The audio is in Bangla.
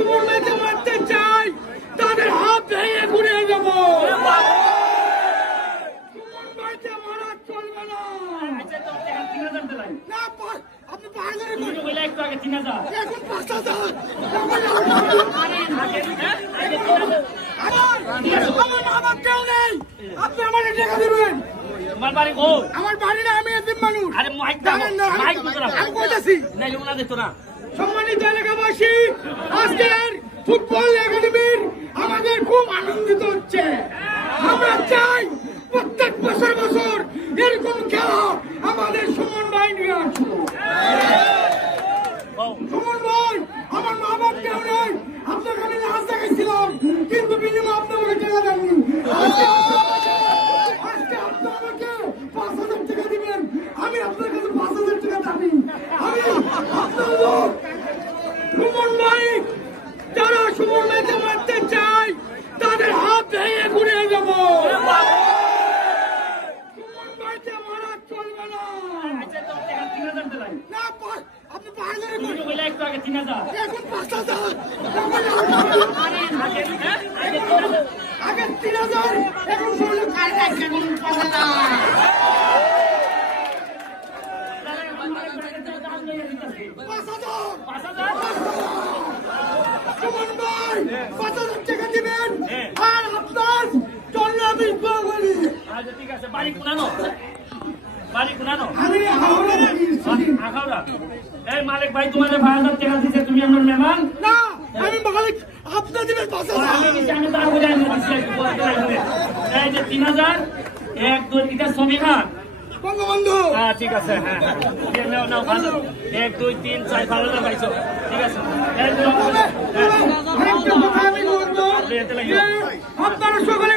ভাইকে মারতে চাই তাদের হাত ভেঙে ঘুরিয়ে দেব। না। না আপনি আমার টাকা দিবেন বাড়ি গো আমার বাড়ি না আমি এতিম মানুষ। আরে মাইক দাও, না, মাইক না। আমি কইতাছি। নাই ওনা দিত না। সম্মানিত এলাকাবাসী আজকের ফুটবল একাডেমির না এখন পাঁচ হাজার। আগে তিন হাজার। এখন ষোলো কাল কালকে বলুন পাঁচ হাজার। পাঁচ হাজার? সুমন ভাই পাঁচ হাজার টাকা দিবেন। আর আপনার আমি আচ্ছা ঠিক আছে বাড়ি কোনানো বাড়ি কোনানো আমি হাওড়া থাকি এই মালিক ভাই তোমার ভাই টাকা দিতে তুমি আমার মেহমান না আমি মালিক আপনার দিবেন পাঁচ আমি হাজার কিছু আমি এই যে তিন হাজার এক দুই এটা ছবি না বঙ্গবন্ধু হ্যাঁ ঠিক আছে হ্যাঁ হ্যাঁ। এক দুই তিন চার ভালো না পাইছো ঠিক আছে হ্যাঁ। আপনারা সকলে